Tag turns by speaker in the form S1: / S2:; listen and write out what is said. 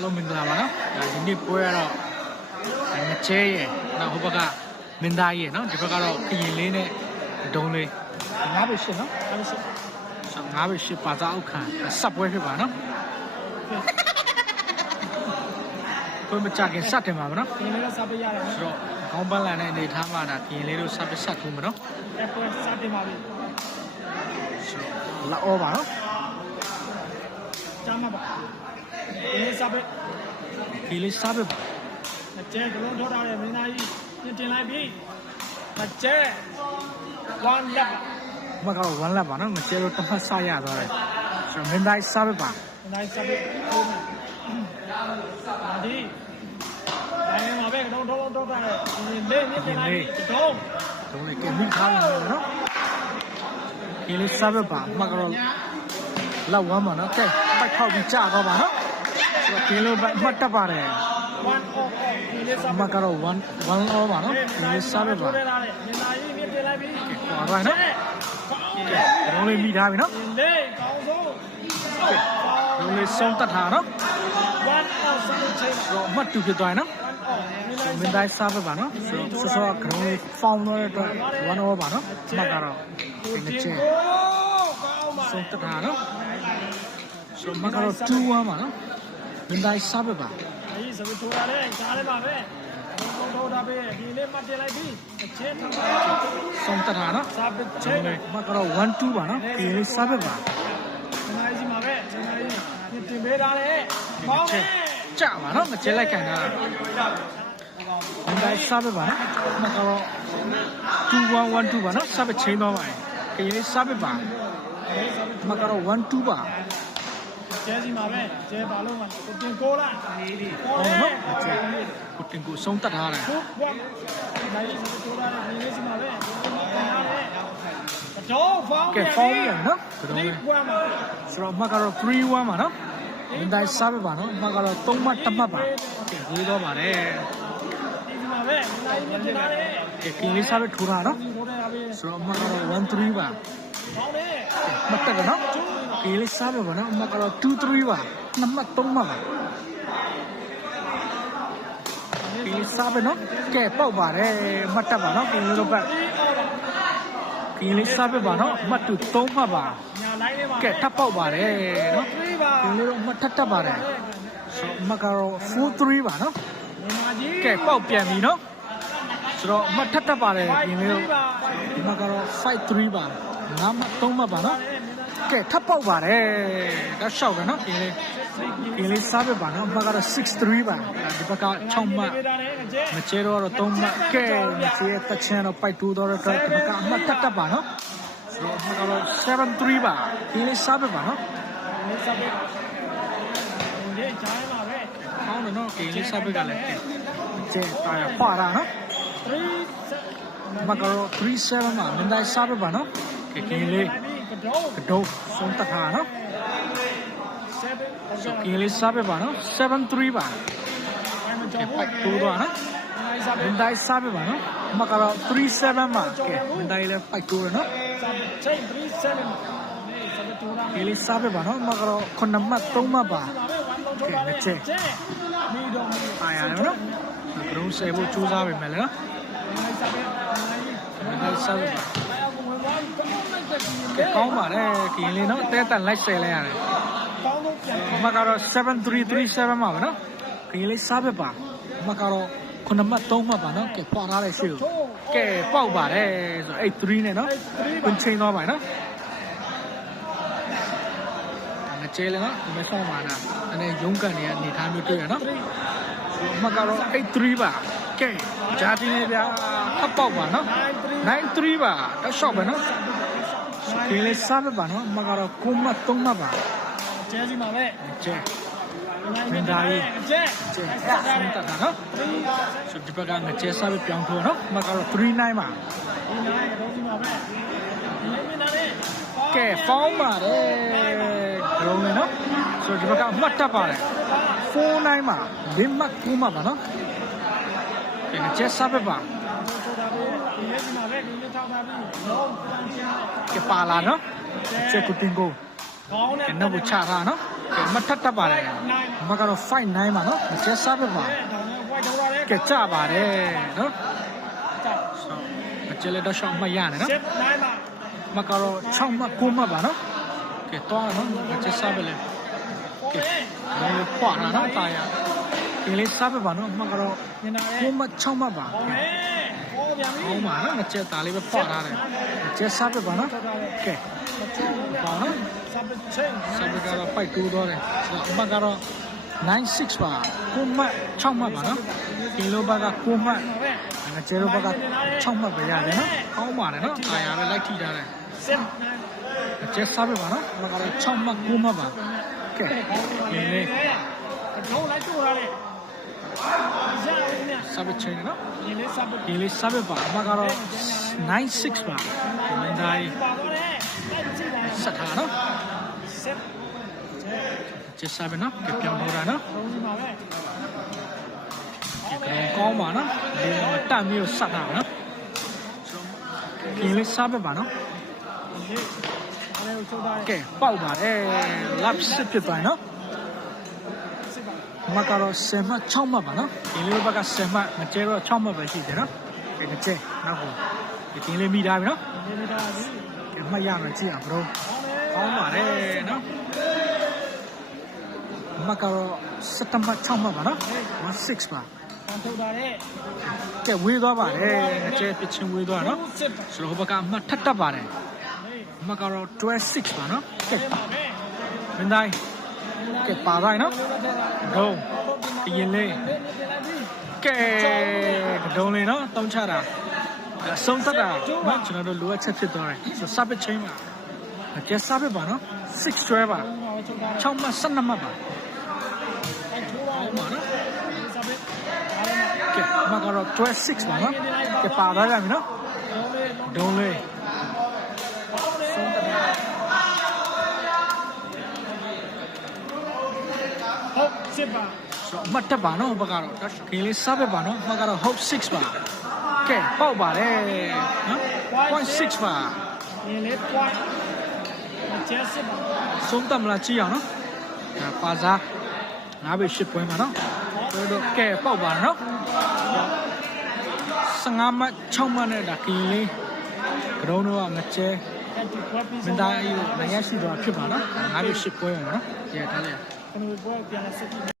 S1: အားလုံးမင်္ဂလာပါနော်ဒါဒီနေ့ပွဲကတော့ငချဲရဲ့နောက်ဟိုဘက်ကမင်းသားရဲ့နော်ဒီဘက်ကတော့ခရင်လေးနဲ့ဒုံလေးငါးပဲရှစ်နော်ငါးပဲရှစ်ဆိုငါးပဲရှစ်ပါသားအောက်ခံစပ်ပွဲဖြစ်ပါနော်ဘယ်မကြခင်စတင်ပါမနော်
S2: ဒီနေ့ကစားပေးရတယ်နော်
S1: ဆိုတော့ခေါင်းပန်းလန်တဲ့အနေထားမှာဒါခရင်လေးတို့စပ်ပဆက်ခုမနော်
S2: အဲ့ပွဲစားတင်ပါပြီ
S1: ဆိုတော့လာအောပါနော်
S2: ကြားမှာပါ ဒီနေ့စားပေး
S1: ခရင်လေးစပ်ပဲပါ
S2: ကျဲကလုံးထောထားတဲ့မင်းသားကြီးပြင်တင်လိုက်ပြီမကျဲဝမ်လက်
S1: မကတော့ဝမ်းလက်ပါနော်ငချဲတို့တစ်ဖက်ဆရသွားတယ်ဆိုတော့မင်းသားစပ်ပဲပါ
S2: မင်းသားစားပေးဟုတ်မယ်ဒါဒီတိုင်းမှာပဲကလုံးထောထောထားတဲ့ဒီလေးမြင်တင်လိုက်ပြီတော့
S1: ဒုံလေးကမိထားတယ်နော်ခရင်လေးစပ်ပဲပါမကတော့လောက်ဝမ်းပါနော်ကဲပိုက်ထောက်ပြီးကြာတော့ပါနော် ဆိုတော့ခရင်လေးဘက်မှတ်တက်ပါတယ်
S2: ဝမ်အော်ဒီနေ့စား
S1: မကတော့1 1 all ပါနော်ခရင်လေးစပ်ပဲပါ
S2: ထိုးထားတဲ့မင်းသားကြီးမြင်တင်လိုက်ပြီ
S1: ဟောတော့နော်ကဲဒုံလေးမိထားပြီနော်
S2: ဒီလေးကောင်းဆုံး
S1: ဒုံလေးဆုံးတက်ထားနော်
S2: ဝမ်အော်ဆုံးချိန်
S1: တော့အမှတ်တူဖြစ်သွားရင်နော်
S2: ဝမ်အော်မင်းသား
S1: မင်းတိုင်းစားပဲပါနော်ဆိုတော့ဆော့ဆော့ကရုံးလေးဖောင်းတော့တဲ့အတွက်1 all ပါနော်အမှတ်ကတော့ဒီချေ
S2: ကိုကောင်းပါ
S1: ဆုံးတက်ထားနော်ဆိုတော့မကတော့2 1ပါနော် မင်းတိုင်းစားပဲပါ
S2: အေးစပထိုးရတယ်ကြားရပါပဲဘုံဘုံထိုးတာပဲဒီလေးမှတ်တင်လိုက်ပြီအချင်းထပ်ပါ
S1: ဆုံးတက်ထားနော်
S2: စာပ
S1: ကျ
S2: ချေ
S1: န်တယ်မကတော့1 2ပါနော်ဒီလေးစား ပဲပါ
S2: စနေကြီးမှာပဲစနေကြီးတင်ပေးထားတယ်ပေါင်းတယ်
S1: ကြပါနော်မကျဲလိုက်ခံတာမင်းတိုင်းစားပဲပါနော်မကတော့2 1 1 2ပါနော်စားပဲချင်းတော့ပါရင်ဒီလေးစားပဲပါမကတော့1 2ပါ
S2: ကျဲစီမှာပဲကျဲပါလို့မှာကိုတင်ကိုလာဟော
S1: ဟုတ်
S2: တယ်
S1: နော်ကိုတင်ကိုဆုံးတက်ထားတယ်
S2: ဘုဘနိုင်စပထိုးရတယ်ဒီလေးစီမှာပဲတော့ဖောင်း
S1: ကဲဖောင်းရနော်ဘယ်
S2: ဒီ
S1: လိုလဲ
S2: ပွဲမှာ
S1: ဆိုတော့အမှတ်ကတော့3 1ပါနော်မင်းတိုင်းစားပဲပါနော်အမှတ်ကတော့3မှတ်1မှတ်ပါကဲဝေးတော့ပါတယ်
S2: ဒီစီမှာပဲနိုင်မြင်တင်ထားတယ်
S1: ကဲကင်းလေးစားပဲထိုးတာနော်
S2: ဒီထိုးတယ်အဘေး
S1: ဆိုတော့အမှတ်ကတော့1 3ပါ
S2: ပေါင်းတယ်
S1: မှတ်တက်ကနော်ကင်းလေးစားပဲပါနော်အမှတ်ကတော့2 3ပါ2မှတ်3မှတ်ပါကင်းလေးစားပဲနော်ကဲပေါက်ပါတယ်မှတ်တက်ပါနော်ကင်းလေးတော့ပတ်ကင်းလေးစားပဲပါနော်အမှတ်2 3မှတ်ပါ
S2: ညာလိုက်လေးပါ
S1: ကဲထပ်ပေါက်ပါတယ်နော်
S2: 3ပါ
S1: ကင်းလေးတော့အမှတ်ထပ်တက်ပါတယ်ဆိုတော့အမှတ်ကတော့4 3ပါနော်
S2: မြန်မာကြီး
S1: ကဲပေါက်ပြန်ပြီနော်ဆိုတော့အမှတ်ထပ်တက်ပါတယ်ပြင်လေးတို့ဒီမှာကတော့5 3ပါ ငါမှ3မှပါနော်ကဲထပ်ပေါက်ပါတယ်ဒါရှောက်တယ်နော်ပြင်လေးပြင်လေးစားပဲပါနော်အမှတ်ကတော့6 3ပါဒီဘက်က6မှ
S2: ပေးတာလည်းအကျဲ
S1: မကျဲတော့တော့3မှကဲမကျဲတက်ချင်တော့ပိုက်တူတော့တော့ဒီဘက်ကအမှတ်ထပ်တက်ပါနော်ဆိုတော့အမှတ်ကတော့7 3ပါပြင်လေးစားပဲပါနော်
S2: ဒီစပယ်ဒီဂျိုင်းပါပဲ
S1: ဟောင်းတယ်နော်ပြင်လေးစားပဲကလည်းကျဲတာရခွာတာနော်
S2: 3
S1: မကတော့37မှာမင်းတိုင်းစားပဲပါနော် ကဲကင်းလေး
S2: ကတော့
S1: ကတော့ဆုံးတက်တာနော်
S2: 7
S1: ဆိုကင်းလေးစားပဲပါနော်73ပါ
S2: အဲ့မ
S1: ကဲ
S2: ကြောက်
S1: ပို
S2: ဘူး
S1: က်တိုးသွားနော်
S2: ဒီစပ
S1: မ
S2: ယ်
S1: င်းတိုင်းစားပဲပါနော်မကတော့37ပါကဲမင်းတိုင်းလည်းပိုက်တိုးတယ်နော်
S2: စပယ်ချိန်37ဒီစပယ်တူတာ
S1: ကင်းလေးစားပဲပါနော်မကတော့9မှတ်3မှတ်ပါ
S2: ပါပဲ1တော့တော့ပါလေကျဲမီတော့မီ
S1: အားရတယ်နော်ကရုံးဆယ်ဖို့စူးစမ်းပဲမယ်လေနော်
S2: ဒီစပယ်နိုင်
S1: မင်းတိုင်းစားပဲပါ
S2: အဲ့အကုန် ဝင်သွားပြီကောင်းလိုက်တဲ့ဒီ
S1: ကဲကောင်းပါတယ်ကင်းလေးနော်တဲတန်လိုက်ဆယ်လိုက်ရတယ်
S2: ကောင်းတော့ပြန်
S1: မကတော့7337ပါပဲနော်ကင်းလေးစားပဲပါမကတော့9မှတ်3မှတ်ပါနော်ကဲပွာထားတဲ့ရှိကို
S2: ထိုး
S1: ကဲပေါက်ပါတယ်ဆိုတော့အဲ့3နဲ့နော်
S2: 3
S1: ကွန်ချိန်သွားပါနော်ငကျဲလေနော်ဒီမဆောင်ပါနာအနေရုံးကန်နေရအနေထားမျိုးတွေ့ရနော်အမကတော့အဲ့3ပါ ကဲဂျာတင်လေးဗျာထပ်ပေါက်ပါနော်9 3ပါတော့ရှော့ပဲနော်ကင်းလေးစားပဲပါနော်အမကတော့9မှတ်3မှတ်ပါ
S2: ကျဲစီမှာပဲ
S1: ကျဲ
S2: မင်းသားရဲ့အကျဲ
S1: ကျဲအဲ့ဆုံးတက်တာနော်ဆိုဒီဘက်ကငကျဲစားပဲပြောင်းထိုးနော်အမကတော့39ပါ
S2: ဒီနိုင်တော့ဒီမှာပဲဒီမင်းသားရဲ့
S1: ကဲဖောင်းပါတယ်ဒရုံးလေးနော်ဆိုတော့ဒီဘက်ကအမှတ်တက်ပါတယ်49မှာလင်းမှတ်9မှာပါနော်ကဲ ချက်စားပဲပါ
S2: ဆိုတာပဲဒီရဲ့ဒီမှာပဲဒီနေ့ထောက်ထားပြီးလုံးပြန်ချင်
S1: ကဲပါလာနော်ချက်ကူတင်ကို
S2: ခေါင်းနဲ့
S1: ကဲနောက်ကိုချထားနော်ကဲမထက်တက်ပါတယ်အမကတော့5 9ပါနော်မကျစားပဲပါ
S2: တောင်းနဲ့ white တော့ရတယ်
S1: ကဲကြပါတယ်နော်
S2: ကြ
S1: မကျလဲတော့ရှောင်းမရနဲ့နော်
S2: စစ်နိုင်ပါ
S1: မကတော့6မှ9မှပါနော်ကဲတော့နော်မကျစားပဲလေကဲတော့ပွားနော်တာရ ဒီလေးစားပဲပါနော်မကတော့
S2: မြင်လာရဲ့
S1: 9မှ6မှပါ
S2: ဟောမယ်ဟောပြန်ပြီ
S1: ဟောင်းပါနော်မကျသားလေးပဲပွားထားတယ်မကျစားပဲပါနော်ကဲ
S2: မချောင်းနဲ့
S1: ပေါ့နော်
S2: စပ်ချင်း
S1: စပကတော့ပိုက်တူးသွားတယ်ဆိုတော့အမကတော့96ပါ9မှ6မှပါနော်ဒီလိုဘက်က9မှ
S2: ပဲ
S1: ငါကျဲတို့ဘက်က6မှပဲရတယ်နော်ကောင်းပါတယ်နော်အာရပဲလိုက်ထိထားတယ်
S2: စစ်နိုင်
S1: ကျဲစားပဲပါနော်အမကတော့6မှ9မှပါကဲဒီနေ့
S2: တော့လိုက်တူရတယ် ရရင်နဲ့
S1: စပချင်းနော်
S2: ဒီလေးစပ်
S1: ဒီလေးစပပါအမကတော့96ပါမင်းသားကြီး
S2: ပါတော့လေတိုက်ကြည့်လိုက်
S1: ဆက်ထားနော်
S2: စစ်
S1: ကျဲစားပဲနော်ကဲပြောင်းတော့တာနော်
S2: လုံးကြီးပါပဲ
S1: ကဲကောင်းပါနော်ဒီမှာတက်မျိုးဆက်တာနော်ဒီလေးစားပဲပါနော်
S2: ဒီအဲ့ဒါကိုချုပ်ထားတယ်
S1: ကဲပေါက်ပါတယ်လပ်စစ်ဖြစ်သွားနော်
S2: စစ်ပါ
S1: မကတော့ဆယ်မှ6မှတ်ပါနော်ဒီလေးဘက်ကဆယ်မှမကျဲတော့6မှတ်ပဲရှိတယ်နော်ကဲမကျဲနောက်ကိုဒီတင်းလေးမိထားပြီနော်
S2: ဒီနေတာဒီ
S1: ကဲမှတ်ရမယ်ကြည့်အောင်ဘရော
S2: ဟောမယ်
S1: ကောင်းပါတယ်နော်မကတော့7မှ6မှတ်ပါနော်16ပါ
S2: တန်ထုတ်ထားတဲ့
S1: ကဲဝေးသွားပါတယ်ငကျဲပစ်ချင်းဝေးသွားနော်
S2: စစ်ပါ
S1: ဆိုတော့ဟိုဘကအမှတ်ထပ်တက်ပါတယ်
S2: ဟေး
S1: မကတော့26ပါနော်ကဲ
S2: အဲ့ပါပဲ
S1: မင်းတိုင်း ကဲပါတိုင်းနော်ဒုံကရင်လေး
S2: ဒီနေလိုက်ပြီ
S1: ကဲဒုံလေးနော်တောင်းချတာအဆုံးသတ်တာနော်ကျွန်တော်တို့လိုအပ်ချက်ဖြစ်သွားတယ်ဆိုစပစ်ချင်းပါအကျစပစ်ပါနော်6 12ပါ
S2: ချုပ်ထားတယ်
S1: 6မှ12မှပါ
S2: အဲ့ထိုးပါ
S1: ဟုတ်ပါနော်
S2: စပ်ပဲအားရမ
S1: ကဲမကတော့26ပါနော်ကဲပါသွားကြပြီနော်
S2: လုံးလေးလုံး
S1: ဒုံလေး
S2: 7ပါ
S1: ဆိုတော့အမှတ်တက်ပါနော်ဘက်ကတော့ touch ခင်းလေးစားပဲပါနော်ဘက်ကတော့ hope 6ပါကဲပေါက်ပါတယ်နော် point 6ပါ
S2: ရင်းလေး point ကျက်စစ်ပါ
S1: ဆုံးတမလားကြည့်အောင်နော်ပါစား9ဘိ8ပွဲပါနော်တို့တို့ကဲပေါက်ပါနော်15မှတ်6မှတ်နဲ့ဒါကင်းလေးကရုံးတော့ငကျဲမင်းသားအီကိုနိုင်ငံရှိတော်ဖြစ်ပါနော်9ဘိ8ပွဲပါနော်ကြည့်ထားလိုက်
S2: ကျွန်တော်ဘောပြန်လာစစ်